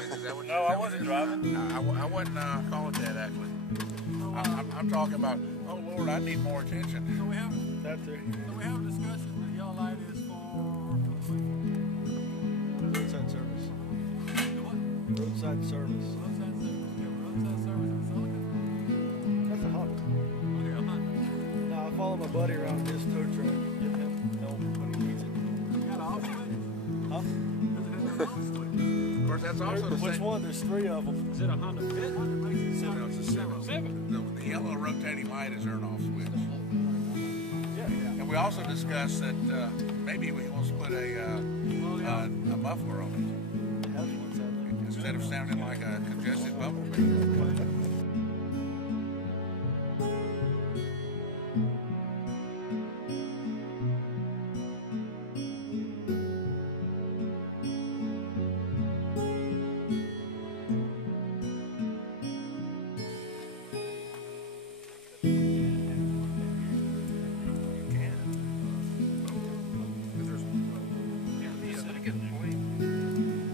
Is that what No, I wasn't driving. I wasn't calling that actually. I'm talking about, oh Lord, I need more attention. So we have That too. a discussion. The yellow light is for Roadside service. the what? Roadside service. Roadside service. Yeah, roadside service in Silicon. That's a Honda. Okay, I'm not. No, I follow my buddy around his tow truck. Give him help when he needs it. You got an off switch? Huh? Does it have an off switch? Of course, that's also the Which same. one? There's 3 of them. Is it a Honda Fit? Honda makes it No, it's a Civic. Civic. The yellow rotating light is an off switch. Yeah. And we also discussed that maybe we want to put a muffler on It has one side. it instead of sounding like a congested bumblebee.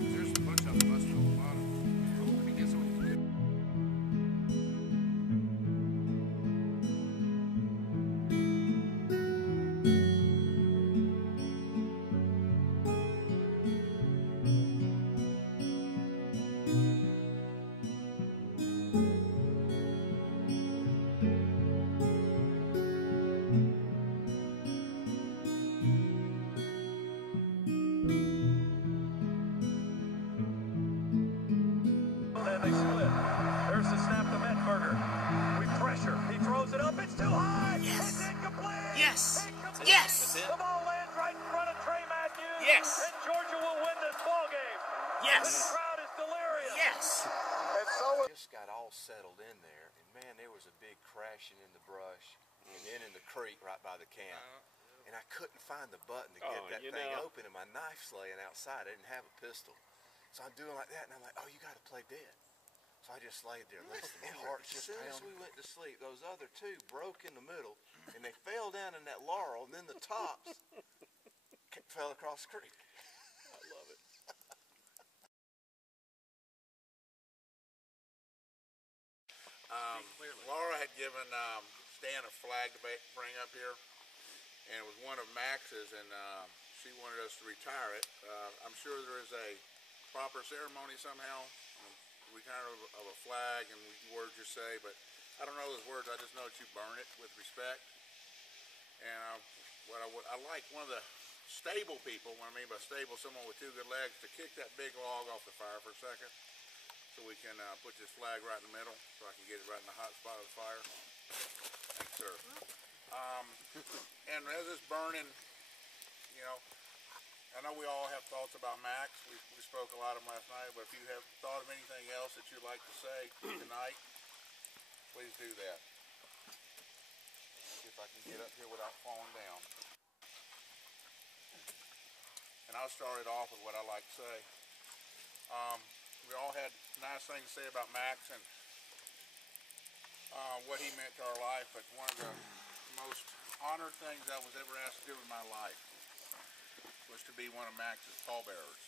There's a bunch of them busted on the bottom. Let me guess what you do. And they split. There's the snap to Mettenberger. We pressure. He throws it up. It's too high. Yes. It's incomplete. Yes. Incomplete. Yes. The ball lands right in front of Trey Matthews. Yes. And Georgia will win this ball game. Yes. The crowd is delirious. Yes. And so Just got all settled in there, and man, there was a big crashing in the brush, and then in the creek right by the camp. And I couldn't find the button to get that thing open, and my knife's laying outside. I didn't have a pistol. So I'm doing like that, and I'm like, oh, you got to play dead. So I just laid there listening. Heart's just as soon as we went to sleep, those other 2 broke in the middle, and they fell down in that laurel, and then the tops fell across the creek. I love it. Laura had given Stan a flag to bring up here, and it was one of Max's, and she wanted us to retire it. I'm sure there is a proper ceremony somehow, retirement of a flag and words you say, but I don't know those words. I just know that you burn it with respect. And I like one of the stable people, what I mean by stable, someone with 2 good legs, to kick that big log off the fire for a second, so we can put this flag right in the middle, so I can get it right in the hot spot of the fire. Thanks, sir. And as it's burning, you know, I know we all have thoughts about Max. We spoke a lot of them last night, but if you have thought of anything else that you'd like to say tonight, please do that. See if I can get up here without falling down. And I'll start it off with what I like to say. We all had nice things to say about Max and what he meant to our life, but one of the most honored things I was ever asked to do in my life was to be one of Max's pallbearers.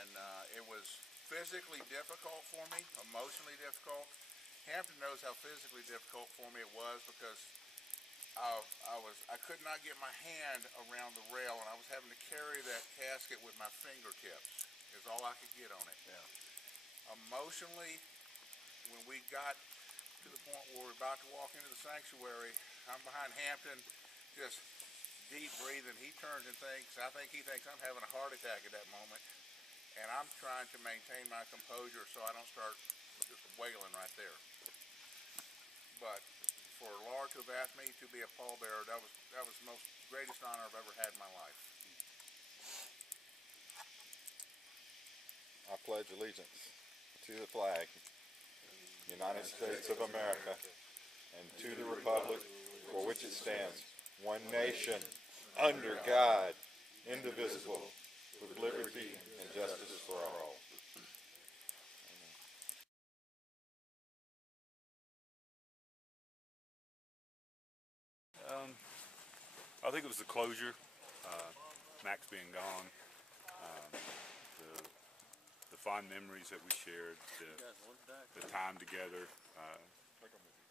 And it was physically difficult for me, emotionally difficult. Hampton knows how physically difficult for me it was, because I could not get my hand around the rail, and I was having to carry that casket with my fingertips. Is all I could get on it. Yeah. Emotionally, when we got to the point where we're about to walk into the sanctuary, I'm behind Hampton, just deep breathing. He turns and thinks, I think he thinks I'm having a heart attack at that moment, and I'm trying to maintain my composure so I don't start just wailing right there. But for Laura to have asked me to be a pallbearer, that was the most greatest honor I've ever had in my life. I pledge allegiance to the flag, United States of America, and to the republic for which it stands, one nation, under God, indivisible, with liberty and justice for all. I think it was the closure, Max being gone, the fond memories that we shared, the time together.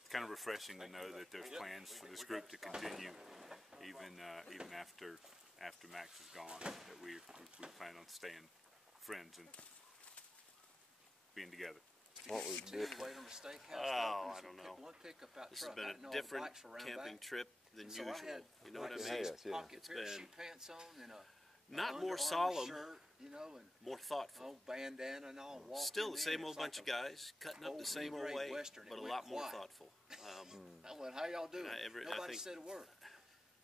It's kind of refreshing to know that there's plans for this group to continue even after Max is gone. That we plan on staying friends and being together. What was different? Wait on the steakhouse. Oh, I don't know. One pickup out This has truck. been I a didn't know all the different bikes were around camping back. trip than So I usual. had You know what I like mean? this, yeah. Pocket It's parachute been pants on and a not Under more Armour solemn, shirt, you know, and more thoughtful. old bandana and all. walking Still the in, same it's old like bunch of a- guys cutting up old the same old B-grade way, Western. It but a went lot more quiet. thoughtful. I went, how y'all doing? I Nobody think- said a word.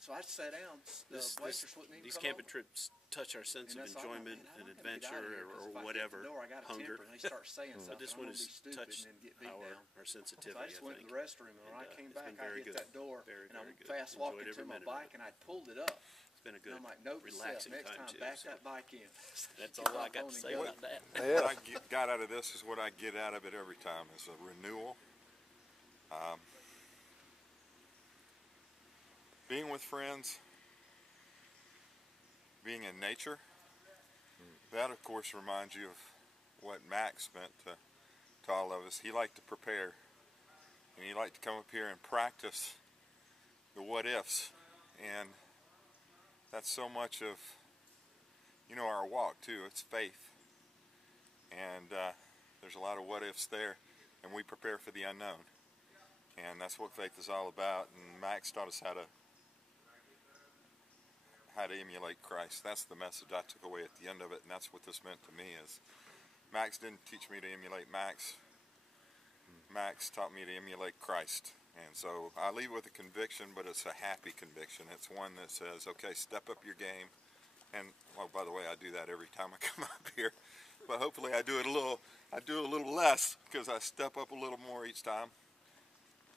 So I sat down. The waitress wouldn't even These come camping over. trips touch our sense And of that's all. I'm like, enjoyment man, and I'm gonna get out adventure of here, 'cause if I or hit whatever, the door, I got a hunger. temper, and they start saying something. But this I'm one gonna has be stupid touched and then get beat down. our sensitivity, So I just went to think. the restroom, and when I And, came it's back, been I very hit good. that door, Very, and I very good. fast Enjoyed walked every into my minute of bike, it. and I pulled it up. It's been a And good, I'm like, note to self, relaxing next time time, too. back so that bike in. that's Get all I my got phone to and say go. about that. Yeah. What I got out of this is what I get out of it every time is a renewal. Being with friends, being in nature, that of course reminds you of what Max meant to all of us. He liked to prepare, and he liked to come up here and practice the what ifs, and that's so much of, you know, our walk too. It's faith, and there's a lot of what ifs there, and we prepare for the unknown, and that's what faith is all about. And Max taught us how to emulate Christ. That's the message I took away at the end of it, and that's what this meant to me. Is Max didn't teach me to emulate Max. Max taught me to emulate Christ. And so I leave with a conviction, but it's a happy conviction. It's one that says, okay, step up your game. And, oh, by the way, I do that every time I come up here. But hopefully I do a little less, because I step up a little more each time.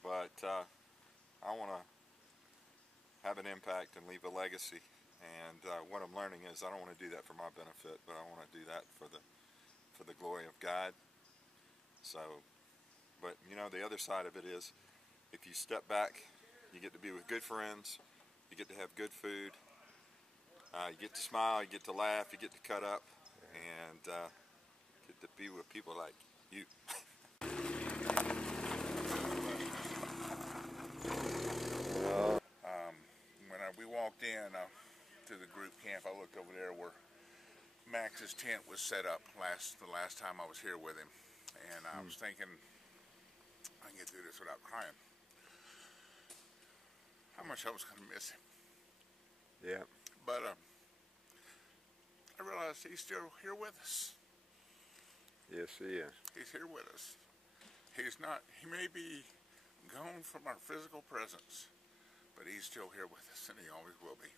But I want to have an impact and leave a legacy. And what I'm learning is I don't want to do that for my benefit, but I want to do that for the glory of God. So, but you know, the other side of it is, if you step back, you get to be with good friends, you get to have good food, you get to smile, you get to laugh, you get to cut up, and get to be with people like you. When we walked in to the group camp, I looked over there where Max's tent was set up the last time I was here with him, and I was thinking, I can get through this without crying. How much I was going to miss him. Yeah. But I realized he's still here with us. Yes, he is. He's here with us. He's not, he may be gone from our physical presence, but he's still here with us, and he always will be.